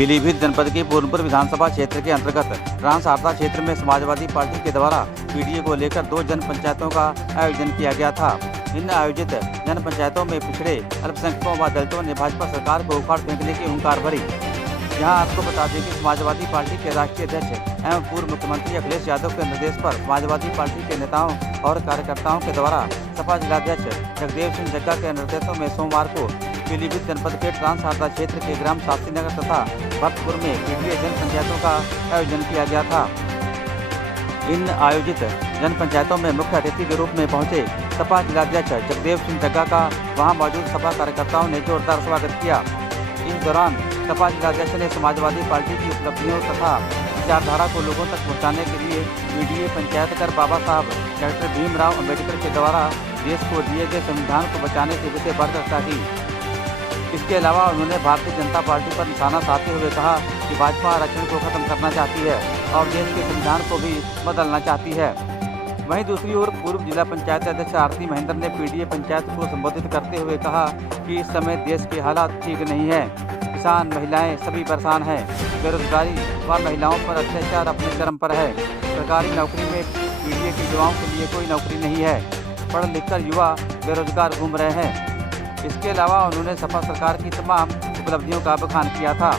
पीलीभीत जनपद के पूर्णपुर विधानसभा क्षेत्र के अंतर्गत ट्रांस शारदा क्षेत्र में समाजवादी पार्टी के द्वारा पीडीए को लेकर 2 जन पंचायतों का आयोजन किया गया था। इन आयोजित जन पंचायतों में पिछड़े अल्पसंख्यकों व दलितों ने भाजपा सरकार को उखाड़ फेंकने की हुंकार भरी। यहाँ आपको बता दें कि समाजवादी पार्टी के राष्ट्रीय अध्यक्ष एवं पूर्व मुख्यमंत्री अखिलेश यादव के निर्देश पर समाजवादी पार्टी के नेताओं और कार्यकर्ताओं के द्वारा सपा जिलाध्यक्ष जगदेव सिंह जग्गा के नेतृत्व में सोमवार को पीलीभीत जनपद के ट्रांस शारदा क्षेत्र के ग्राम शास्त्री नगर तथा भक्तपुर में पीडीए जन पंचायतों का आयोजन किया गया था। इन आयोजित जन पंचायतों में मुख्य अतिथि के रूप में पहुंचे सपा जिलाध्यक्ष जगदेव सिंह जग्गा का वहां मौजूद सपा कार्यकर्ताओं ने जोरदार स्वागत किया। इस दौरान सपा जिलाध्यक्ष ने समाजवादी पार्टी की उपलब्धियों तथा विचारधारा को लोगों तक पहुंचाने के लिए पीडीए पंचायत कर बाबा साहब डॉक्टर भीमराव अम्बेडकर के द्वारा देश को दिए गए संविधान को बचाने के विषय पर चर्चा की। इसके अलावा उन्होंने भारतीय जनता पार्टी पर निशाना साधते हुए कहा कि भाजपा आरक्षण को खत्म करना चाहती है और देश के संविधान को भी बदलना चाहती है। वहीं दूसरी ओर पूर्व जिला पंचायत अध्यक्ष आरती महेंद्र ने पीडीए पंचायत को संबोधित करते हुए कहा कि इस समय देश के हालात ठीक नहीं है। किसान, महिलाएं सभी परेशान हैं। बेरोजगारी व महिलाओं पर अत्याचार अपने चरम पर है। सरकारी नौकरी में पीडीए के युवाओं के लिए कोई नौकरी नहीं है। पढ़ लिखकर युवा बेरोजगार घूम रहे हैं। इसके अलावा उन्होंने सपा सरकार की तमाम उपलब्धियों का बखान किया था।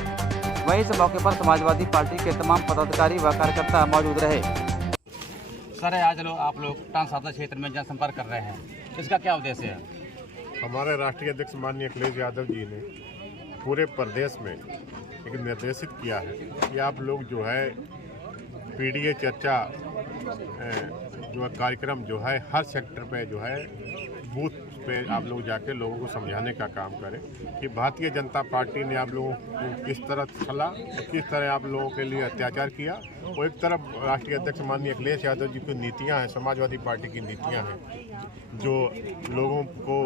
वहीं इस मौके पर समाजवादी पार्टी के तमाम पदाधिकारी व कार्यकर्ता मौजूद रहे। सर, आज आप लोग ट्रांस शारदा क्षेत्र में जनसंपर्क कर रहे हैं, इसका क्या उद्देश्य है? हमारे राष्ट्रीय अध्यक्ष माननीय अखिलेश यादव जी ने पूरे प्रदेश में एक निर्देशित किया है कि आप लोग जो है पीडीए चर्चा जो कार्यक्रम जो है हर सेक्टर पे जो है बूथ पे आप लोग जाके लोगों को समझाने का काम करें कि भारतीय जनता पार्टी ने आप लोगों को किस तरह छला, किस तरह आप लोगों के लिए अत्याचार किया। वो एक तरफ राष्ट्रीय अध्यक्ष माननीय अखिलेश यादव जी की नीतियां हैं, समाजवादी पार्टी की नीतियां हैं जो लोगों को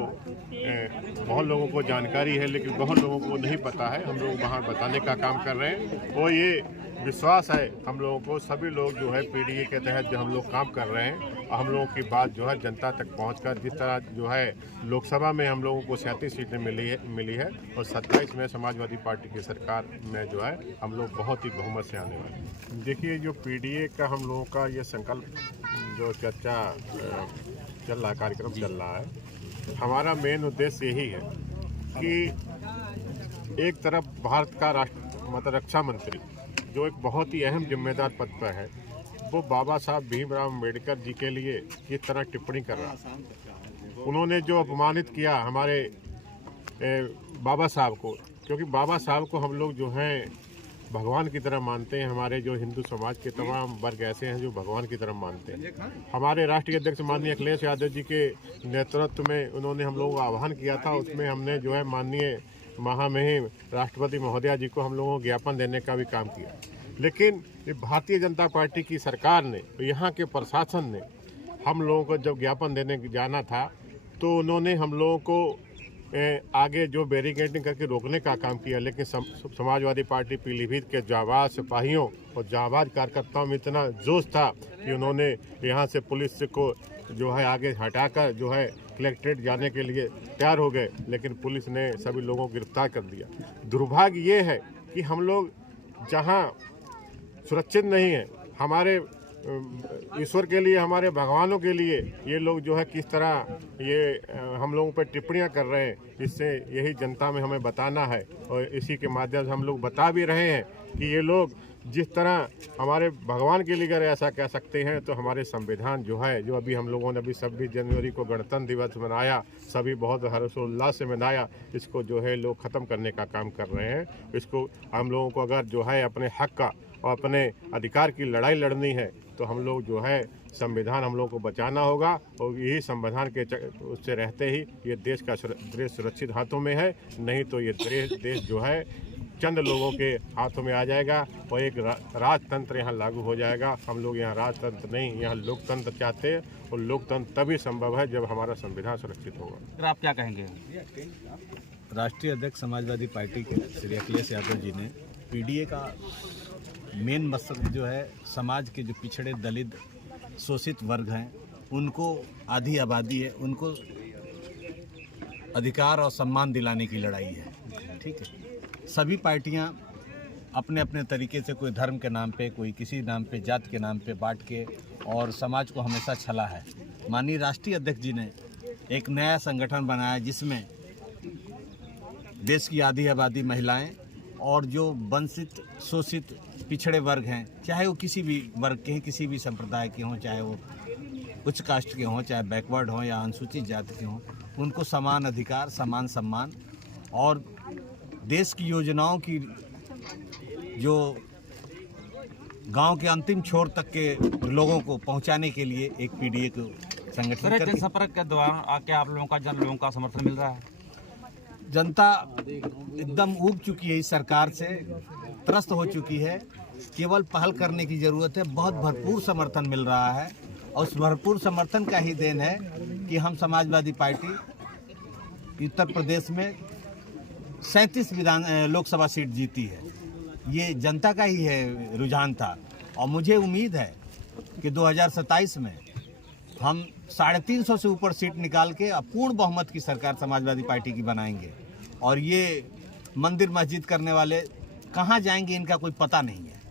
बहुत लोगों को जानकारी है लेकिन बहुत लोगों को नहीं पता है। हम लोग वहाँ बताने का काम कर रहे हैं। वो ये विश्वास है हम लोगों को, सभी लोग जो है पीडीए के तहत जो हम लोग काम कर रहे हैं और हम लोगों की बात जो है जनता तक पहुंचकर जिस तरह जो है लोकसभा में हम लोगों को 37 सीटें मिली है और 27 में समाजवादी पार्टी की सरकार में जो है हम लोग बहुत ही बहुमत से आने वाले हैं। देखिए, जो पीडीए का हम लोगों का ये संकल्प जो चर्चा चल रहा कार्यक्रम चल रहा है, हमारा मेन उद्देश्य यही है कि एक तरफ भारत का मतलब रक्षा मंत्री जो एक बहुत ही अहम जिम्मेदार पद पर है, वो बाबा साहब भीमराव अम्बेडकर जी के लिए किस तरह टिप्पणी कर रहा है। उन्होंने जो अपमानित किया हमारे बाबा साहब को, क्योंकि बाबा साहब को हम लोग जो हैं भगवान की तरह मानते हैं। हमारे जो हिंदू समाज के तमाम वर्ग ऐसे हैं जो भगवान की तरह मानते हैं। हमारे राष्ट्रीय अध्यक्ष माननीय अखिलेश यादव जी के नेतृत्व में उन्होंने हम लोगों को आह्वान किया था। उसमें हमने जो है माननीय महामहिम राष्ट्रपति महोदया जी को हम लोगों को ज्ञापन देने का भी काम किया। लेकिन भारतीय जनता पार्टी की सरकार ने, यहाँ के प्रशासन ने हम लोगों को जब ज्ञापन देने जाना था तो उन्होंने हम लोगों को आगे जो बैरिकेडिंग करके रोकने का काम किया। लेकिन समाजवादी पार्टी पीलीभीत के जाबाज सिपाहियों और जाबाज कार्यकर्ताओं में इतना जोश था कि उन्होंने यहाँ से पुलिस को जो है आगे हटाकर जो है कलेक्ट्रेट जाने के लिए तैयार हो गए, लेकिन पुलिस ने सभी लोगों को गिरफ्तार कर दिया। दुर्भाग्य ये है कि हम लोग जहाँ सुरक्षित नहीं है, हमारे ईश्वर के लिए, हमारे भगवानों के लिए ये लोग जो है किस तरह ये हम लोगों पर टिप्पणियां कर रहे हैं, इससे यही जनता में हमें बताना है। और इसी के माध्यम से हम लोग बता भी रहे हैं कि ये लोग जिस तरह हमारे भगवान के लिए अगर ऐसा कह सकते हैं तो हमारे संविधान जो है, जो अभी हम लोगों ने अभी 26 जनवरी को गणतंत्र दिवस मनाया, सभी बहुत हर्षोल्लास से मनाया, इसको जो है लोग ख़त्म करने का काम कर रहे हैं। इसको हम लोगों को अगर जो है अपने हक का और अपने अधिकार की लड़ाई लड़नी है तो हम लोग जो है संविधान हम लोग को बचाना होगा। और यही संविधान के उससे रहते ही ये देश का देश सुरक्षित हाथों में है, नहीं तो ये देश जो है चंद लोगों के हाथों में आ जाएगा और एक राजतंत्र यहाँ लागू हो जाएगा। हम लोग यहाँ राजतंत्र नहीं, यहाँ लोकतंत्र चाहते हैं और लोकतंत्र तभी संभव है जब हमारा संविधान सुरक्षित होगा। सर, आप क्या कहेंगे? राष्ट्रीय अध्यक्ष समाजवादी पार्टी के श्री अखिलेश यादव जी ने पीडीए का मेन मकसद जो है समाज के जो पिछड़े दलित शोषित वर्ग हैं उनको, आधी आबादी है, उनको अधिकार और सम्मान दिलाने की लड़ाई है। ठीक है, सभी पार्टियां अपने अपने तरीके से कोई धर्म के नाम पे, कोई किसी नाम पे, जात के नाम पे बांट के और समाज को हमेशा छला है। माननीय राष्ट्रीय अध्यक्ष जी ने एक नया संगठन बनाया जिसमें देश की आधी आबादी महिलाएं और जो वंचित, शोषित, पिछड़े वर्ग हैं, चाहे वो किसी भी वर्ग के हैं, किसी भी संप्रदाय के हों, चाहे वो उच्च कास्ट के हों, चाहे बैकवर्ड हों या अनुसूचित जाति के हों, उनको समान अधिकार, समान सम्मान और देश की योजनाओं की जो गांव के अंतिम छोर तक के लोगों को पहुंचाने के लिए एक पीडीए को संगठन करके जनसंपर्क के दौरान आके आप लोगों का समर्थन मिल रहा है? जनता एकदम ऊब चुकी है, इस सरकार से त्रस्त हो चुकी है। केवल पहल करने की ज़रूरत है। बहुत भरपूर समर्थन मिल रहा है और उस भरपूर समर्थन का ही देन है कि हम समाजवादी पार्टी उत्तर प्रदेश में 37 लोकसभा सीट जीती है। ये जनता का ही है रुझान था और मुझे उम्मीद है कि 2027 में हम 350 से ऊपर सीट निकाल के पूर्ण बहुमत की सरकार समाजवादी पार्टी की बनाएंगे। और ये मंदिर मस्जिद करने वाले कहाँ जाएंगे, इनका कोई पता नहीं है।